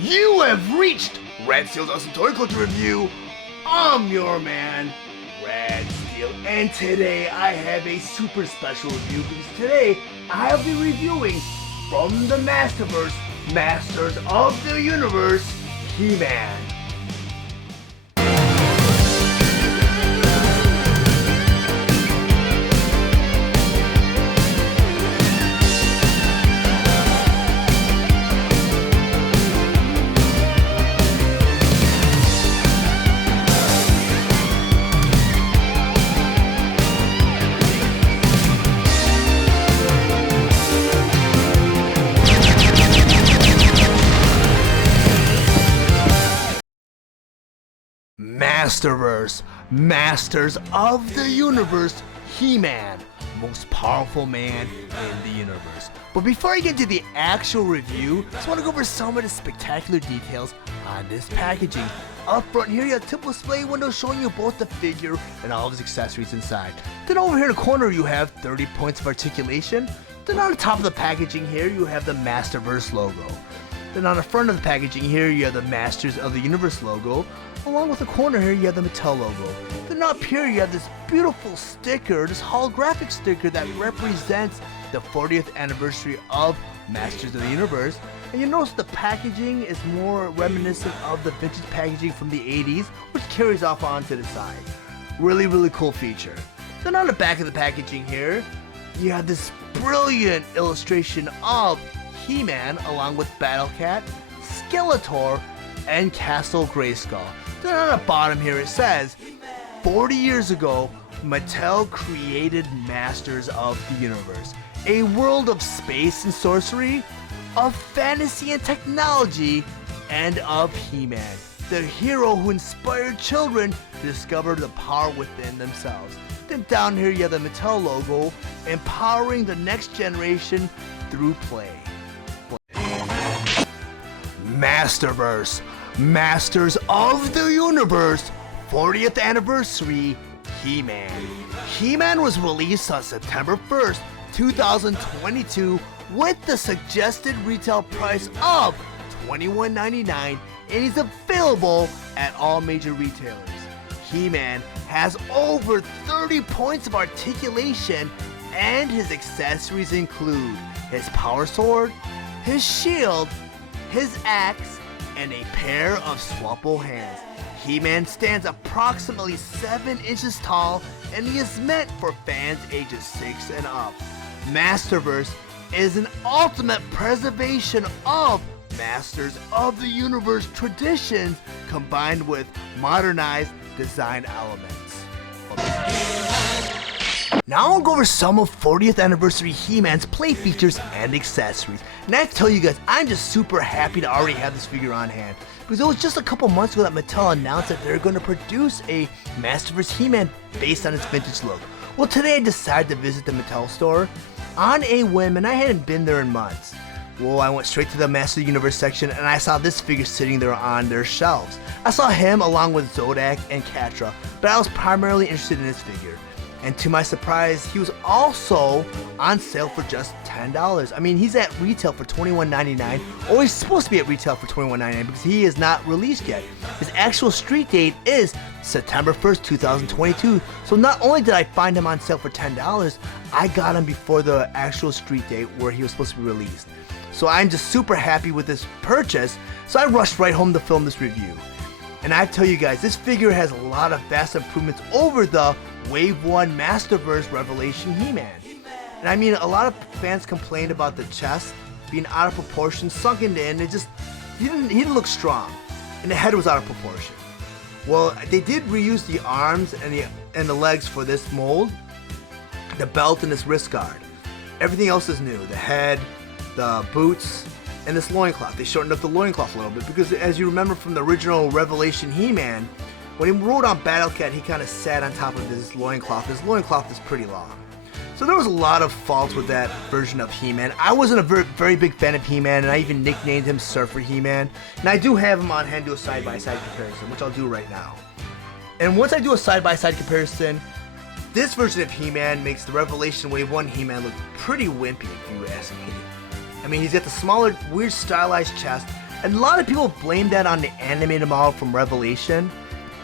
You have reached Red Steele's Awesome Toy Culture Review. I'm your man, Red Steele, and today I have a super special review because today I'll be reviewing from the Masterverse Masters of the Universe, He-Man. Masterverse Masters of the Universe, He-Man, most powerful man in the universe. But before I get into the actual review, I just want to go over some of the spectacular details on this packaging. Up front here, you have a typical display window showing you both the figure and all of his accessories inside. Then over here in the corner, you have 30 points of articulation. Then on the top of the packaging here, you have the Masterverse logo. Then on the front of the packaging here, you have the Masters of the Universe logo. Along with the corner here, you have the Mattel logo. Then up here, you have this beautiful sticker, this holographic sticker that represents the 40th anniversary of Masters of the Universe. And you notice the packaging is more reminiscent of the vintage packaging from the 80s, which carries off onto the side. Really cool feature. Then on the back of the packaging here, you have this brilliant illustration of He-Man along with Battle Cat, Skeletor, and Castle Grayskull. Then on the bottom here it says, 40 years ago, Mattel created Masters of the Universe, a world of space and sorcery, of fantasy and technology, and of He-Man, the hero who inspired children to discover the power within themselves. Then down here you have the Mattel logo, empowering the next generation through play. Masterverse Masters of the Universe 40th Anniversary He-Man. He-Man was released on September 1st, 2022 with the suggested retail price of $21.99 and is available at all major retailers. He-Man has over 30 points of articulation and his accessories include his power sword, his shield, his axe, and a pair of swappable hands. He-Man stands approximately 7 inches tall and he is meant for fans ages 6 and up. Masterverse is an ultimate preservation of Masters of the Universe traditions combined with modernized design elements. Now I'll go over some of 40th Anniversary He-Man's play features and accessories. And I have to tell you guys, I'm just super happy to already have this figure on hand. Because it was just a couple months ago that Mattel announced that they're going to produce a Masterverse He-Man based on its vintage look. Well, today I decided to visit the Mattel store on a whim, and I hadn't been there in months. Well, I went straight to the Master of the Universe section and I saw this figure sitting there on their shelves. I saw him along with Zodak and Catra, but I was primarily interested in this figure. And to my surprise, he was also on sale for just $10. I mean, he's at retail for $21.99, or he's supposed to be at retail for $21.99 because he is not released yet. His actual street date is September 1st, 2022. So not only did I find him on sale for $10, I got him before the actual street date where he was supposed to be released. So I'm just super happy with this purchase, so I rushed right home to film this review. And I tell you guys, this figure has a lot of vast improvements over the Wave 1 Masterverse Revelation He-Man. And I mean, a lot of fans complained about the chest being out of proportion, sunken in, he didn't look strong, and the head was out of proportion. Well, they did reuse the arms and the legs for this mold, the belt and this wrist guard. Everything else is new, the head, the boots, and this loincloth. They shortened up the loincloth a little bit because as you remember from the original Revelation He-Man, when he rode on Battle Cat, he kind of sat on top of his loincloth. His loincloth is pretty long. So there was a lot of faults with that version of He-Man. I wasn't a very big fan of He-Man, and I even nicknamed him Surfer He-Man. And I do have him on hand to do a side-by-side comparison, which I'll do right now. And once I do a side-by-side comparison, this version of He-Man makes the Revelation Wave 1 He-Man look pretty wimpy, if you ask me. I mean, he's got the smaller, weird stylized chest, And a lot of people blame that on the animated model from Revelation.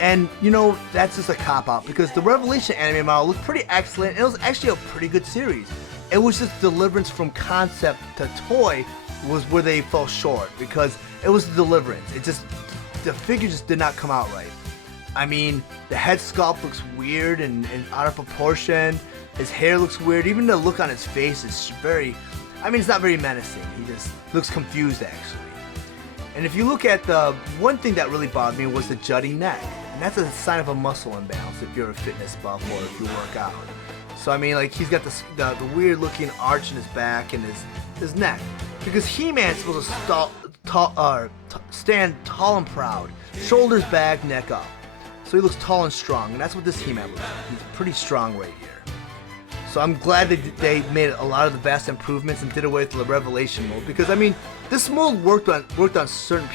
And, you know, that's just a cop-out because the Revelation animated model looked pretty excellent. It was actually a pretty good series. It was just deliverance from concept to toy was where they fell short because it was the deliverance. It just, the figure just did not come out right. I mean, the head sculpt looks weird and out of proportion. His hair looks weird. Even the look on his face is very, I mean, it's not very menacing. He just looks confused, actually. And if you look at the one thing that really bothered me was the jutting neck. And that's a sign of a muscle imbalance if you're a fitness buff or if you work out. So, I mean, like, he's got the weird looking arch in his back and his neck. Because He-Man's supposed to stand tall and proud. Shoulders back, neck up. So he looks tall and strong. And that's what this He-Man looks like. He's pretty strong right here. So I'm glad that they made a lot of the vast improvements and did away with the Revelation mold. Because, I mean, this mold worked on certain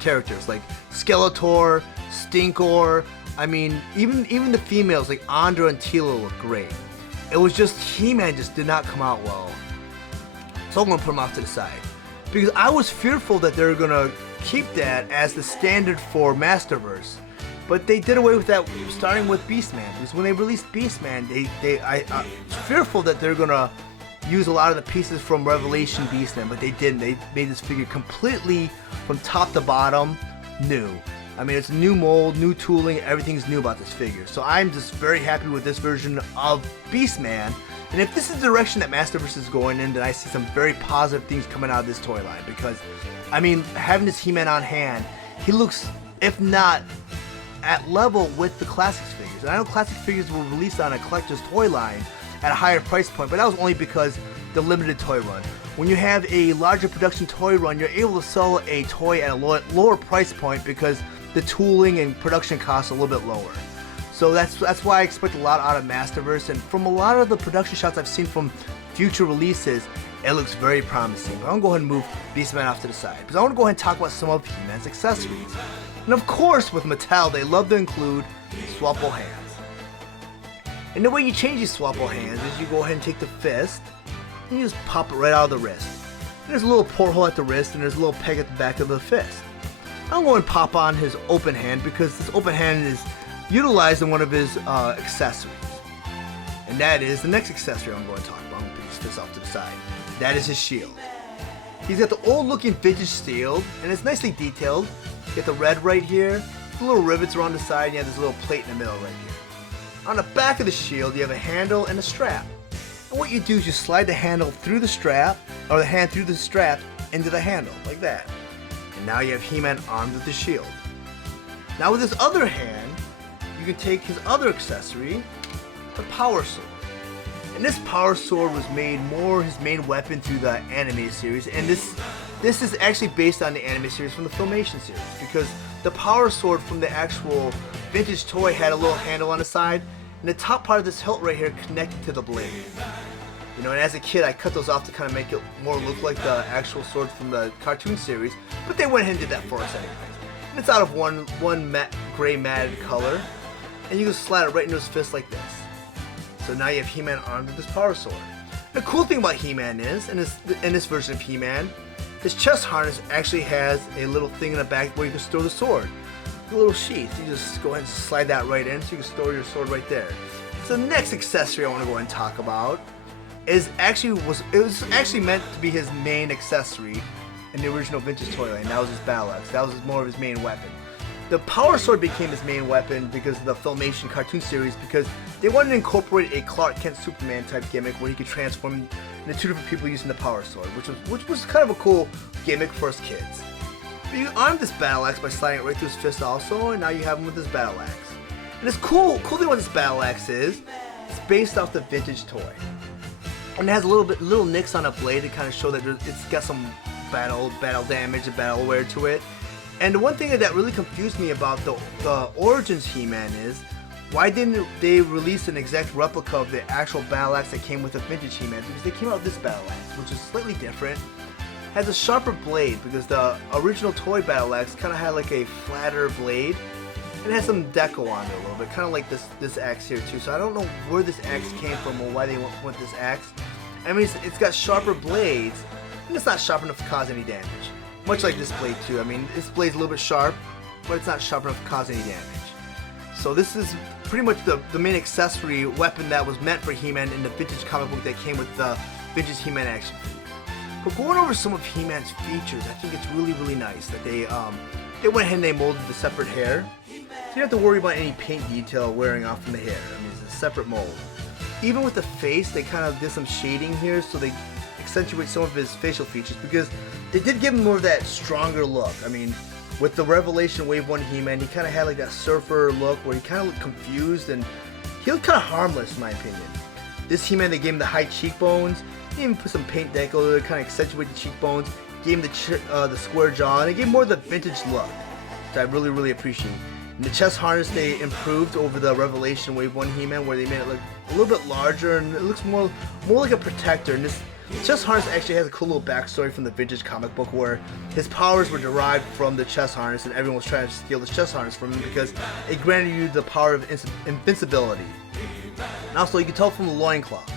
characters like Skeletor, Stinkor. I mean, even the females like Andra and Tila look great. It was just He-Man just did not come out well. So I'm gonna put him off to the side because I was fearful that they were gonna keep that as the standard for Masterverse, but they did away with that starting with Beastman. Because when they released Beastman, I was fearful that they're gonna use a lot of the pieces from Revelation Beastman, but they didn't. They made this figure completely from top to bottom new. I mean, it's a new mold, new tooling, everything's new about this figure. So I'm just very happy with this version of Beastman. And if this is the direction that Masterverse is going in, then I see some very positive things coming out of this toy line. Because, I mean, having this He-Man on hand, he looks, if not at level with the Classics figures. And I know Classic figures were released on a collector's toy line at a higher price point, but that was only because the limited toy run. When you have a larger production toy run, you're able to sell a toy at a lower price point because the tooling and production costs are a little bit lower. So that's why I expect a lot out of Masterverse, and from a lot of the production shots I've seen from future releases, it looks very promising. But I'm gonna go ahead and move Beastman off to the side because I want to go ahead and talk about some of He-Man's accessories. And of course, with Mattel, they love to include swappable hands. And the way you change these swappable hands is you go ahead and take the fist and you just pop it right out of the wrist. And there's a little porthole at the wrist and there's a little peg at the back of the fist. I'm going to pop on his open hand because this open hand is utilized in one of his accessories. And that is the next accessory I'm going to talk about. I'm going to put his fist off to the side. That is his shield. He's got the old looking vintage steel and it's nicely detailed. You get the red right here, the little rivets around the side, and you have this little plate in the middle right here. On the back of the shield, you have a handle and a strap. And what you do is you slide the handle through the strap, or the hand through the strap into the handle, like that. And now you have He-Man armed with the shield. Now with his other hand, you can take his other accessory, the Power Sword. And this Power Sword was made more his main weapon through the animated series, and this is actually based on the anime series from the Filmation series, because the Power Sword from the actual vintage toy had a little handle on the side, and the top part of this hilt right here connected to the blade. You know, and as a kid, I cut those off to kind of make it more look like the actual sword from the cartoon series, but they went ahead and did that for us anyways. And it's out of one matte, gray matted color, and you can slide it right into his fist like this. So now you have He-Man armed with this Power Sword. The cool thing about He-Man is, in this version of He-Man, his chest harness actually has a little thing in the back where you can store the sword. A little sheath. You just go ahead and slide that right in so you can store your sword right there. So the next accessory I want to go ahead and talk about was actually meant to be his main accessory in the original vintage toy line. That was his battle axe. That was more of his main weapon. The Power Sword became his main weapon because of the Filmation cartoon series, because they wanted to incorporate a Clark Kent Superman type gimmick where he could transform into two different people using the Power Sword, which was kind of a cool gimmick for us kids. But you arm this battle axe by sliding it right through his fist also, and now you have him with his battle axe. And this cool thing about this battle axe is it's based off the vintage toy, and it has little nicks on a blade to kind of show that it's got some battle damage and battle wear to it. And the one thing that really confused me about the Origins He-Man is, why didn't they release an exact replica of the actual battle axe that came with the vintage He-Man? Because they came out with this battle axe, which is slightly different. Has a sharper blade because the original toy battle axe kind of had like a flatter blade. It has some deco on it a little bit, kind of like this axe here too. So I don't know where this axe came from or why they went with this axe. I mean, it's got sharper blades, and it's not sharp enough to cause any damage. Much like this blade too. I mean, this blade's a little bit sharp, but it's not sharp enough to cause any damage. So this is pretty much the main accessory weapon that was meant for He-Man in the vintage comic book that came with the vintage He-Man action figure. But going over some of He-Man's features, I think it's really nice that they went ahead and they molded the separate hair. So you don't have to worry about any paint detail wearing off from the hair. I mean, it's a separate mold. Even with the face, they kind of did some shading here, so they accentuate some of his facial features because they did give him more of that stronger look. I mean, with the Revelation Wave 1 He-Man, he kind of had like that surfer look where he kind of looked confused and he looked kind of harmless in my opinion. This He-Man, they gave him the high cheekbones, they even put some paint deco to kind of accentuate the cheekbones, gave him the square jaw, and it gave more of the vintage look, which I really appreciate. And the chest harness they improved over the Revelation Wave 1 He-Man where they made it look a little bit larger and it looks more like a protector. And this chest harness actually has a cool little backstory from the vintage comic book where his powers were derived from the chest harness and everyone was trying to steal the chest harness from him because it granted you the power of invincibility. And also you can tell from the loincloth.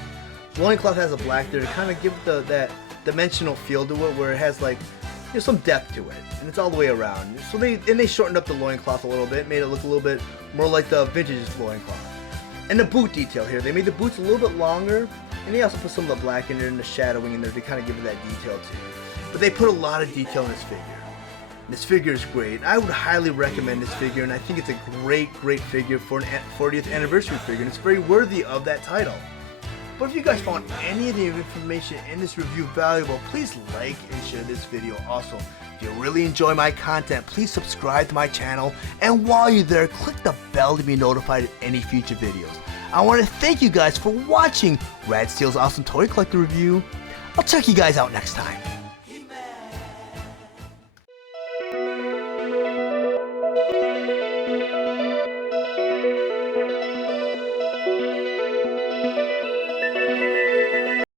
The loincloth has a black there to kind of give that dimensional feel to it where it has like some depth to it, and it's all the way around. So they shortened up the loincloth a little bit, made it look a little bit more like the vintage loincloth. And the boot detail here, they made the boots a little bit longer, and they also put some of the black in there and the shadowing in there to kind of give it that detail too. But they put a lot of detail in this figure. This figure is great. I would highly recommend this figure, and I think it's a great figure for an 40th anniversary figure, and it's very worthy of that title. But if you guys found any of the information in this review valuable, please like and share this video. Also, if you really enjoy my content, please subscribe to my channel. And while you're there, click the bell to be notified of any future videos. I want to thank you guys for watching Rad Steele's Awesome Toy Collector Review. I'll check you guys out next time.